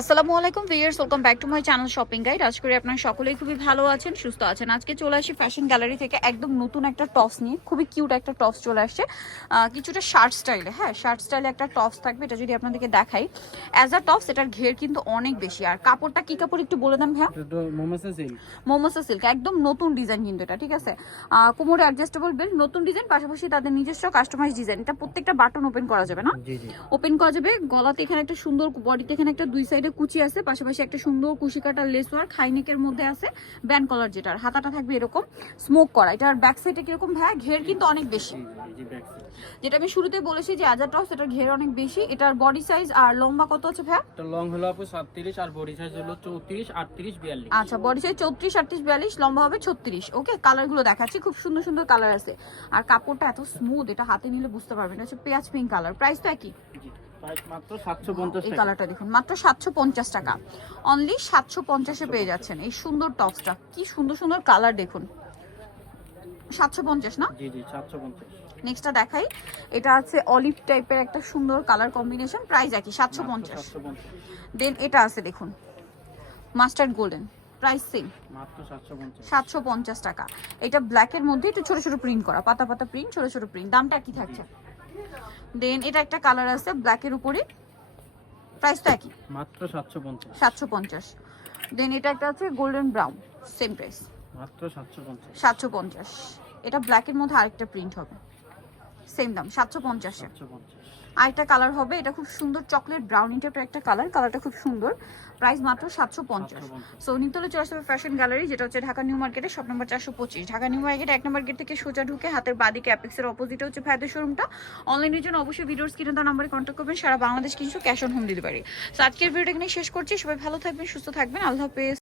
আসসালামু আলাইকুম viewers, welcome back to my channel shopping guide. আশা করি আপনারা সকলেই খুবই ভালো আছেন, সুস্থ আছেন। আজকে চলে আসি ফ্যাশন গ্যালারি থেকে একদম নতুন একটা টপস নিয়ে। খুবই কিউট একটা টপস চলে আসছে, কিছুটা শার্ট স্টাইলে। হ্যাঁ, শার্ট স্টাইলে একটা টপস থাকবে। এটা যদি আপনাদেরকে দেখাই অ্যাজ আ টপস, এটার ঘের কিন্তু অনেক বেশি। আর কাপড়টা কি কাপড় একটু বলে দেন ভাইয়া? মোমোসা সিল্ক, একদম নতুন ডিজাইন কিন্তু এটা, ঠিক আছে। কোমরে অ্যাডজাস্টেবল বেল্ট, নতুন ডিজাইন, পাশাপাশি তাদের নিজস্ব কাস্টমাইজ ডিজাইন। এটা প্রত্যেকটা বাটন ওপেন করা যাবে না? ওপেন করা যাবে। গলাতে এখানে একটা সুন্দর, বডিতে এখানে একটা দুই সাইডে কুচি আছে, পাশাপাশি একটা সুন্দর কুশি কাটা লেস ওয়ার্ক হাইনেকের মধ্যে আছে ব্যান্ড কলার, যেটার হাতাটা থাকবে এরকম স্মোক করা। এটার ব্যাক সাইডে কিরকম ভাইয়া? ঘের কিন্তু অনেক বেশি, যেটা আমি শুরুতে বলেছি যে আজার টপস, এটার ঘের অনেক বেশি। এটার বডি সাইজ আর লম্বা কত আছে ভাইয়া? এটা লং হলো আপু 37 আর বডি সাইজ হলো 34 38 42। আচ্ছা, বডি সাইজ 34 38 42, লম্বা হবে 36। ওকে, কালার গুলো দেখাচ্ছি, খুব সুন্দর সুন্দর কালার আছে। আর কাপড়টা এত স্মুথ, এটা হাতে নিলে বুঝতে পারবেন। এটা হচ্ছে পেঁয়াজ পিঙ্ক কালার। প্রাইস তো একই, প্রাইস মাত্র 750 এই টাকা। কালারটা দেখুন, মাত্র 750 টাকা। অনলি 750-এ পেয়ে যাচ্ছেন এই সুন্দর টপসটা। কি সুন্দর সুন্দর কালার দেখুন। 750 না? জি জি 750। নেক্সটটা দেখাই। এটা আছে অলিভ টাইপের একটা সুন্দর কালার কম্বিনেশন। প্রাইস একই 750। 750 দেন এটা আছে দেখুন, মাস্টার্ড গোল্ডেন। প্রাইস সেম, মাত্র 750। 750 টাকা। এটা ব্ল্যাকের মধ্যে একটু ছোট ছোট প্রিন্ট করা, পাতা পাতা প্রিন্ট, ছোট ছোট প্রিন্ট। দামটা কি থাকছে? দেন এটা একটা কালার আছে ব্ল্যাকের উপরে। প্রাইস তো একই, মাত্র 750। 750। দেন এটা একটা আছে গোল্ডেন ব্রাউন, সেম প্রাইস, মাত্র 750। 750। এটা ব্ল্যাকের মধ্যে আরেকটা প্রিন্ট হবে, সেম দাম 750। 750। আরেকটা কালার হবে, এটা খুব সুন্দর চকলেট ব্রাউনি টাইপের একটা কালার। কালারটা খুব সুন্দর। প্রাইস মাত্র 750। সো নিতলে চলে আসবে ফ্যাশন গ্যালারি, যেটা হচ্ছে ঢাকা নিউ মার্কেটে shop number 425। Dhaka new market 1 নম্বর গেট থেকে সোজা ঢুকে হাতের বাদিকে অ্যাপেক্সের অপোজিটে হচ্ছে ভাইদের শোরুমটা। অনলাইনের জন্য অবশ্যই ভিডিওর স্ক্রিনে দেওয়া নম্বরে কন্ট্যাক্ট করবেন। সারা বাংলাদেশ কিন্তু cash on home delivery. So আজকের ভিডিওটা এখানে শেষ করছি। সবাই ভালো থাকবেন, সুস্থ থাকবেন। আল্লাহ হাফেজ।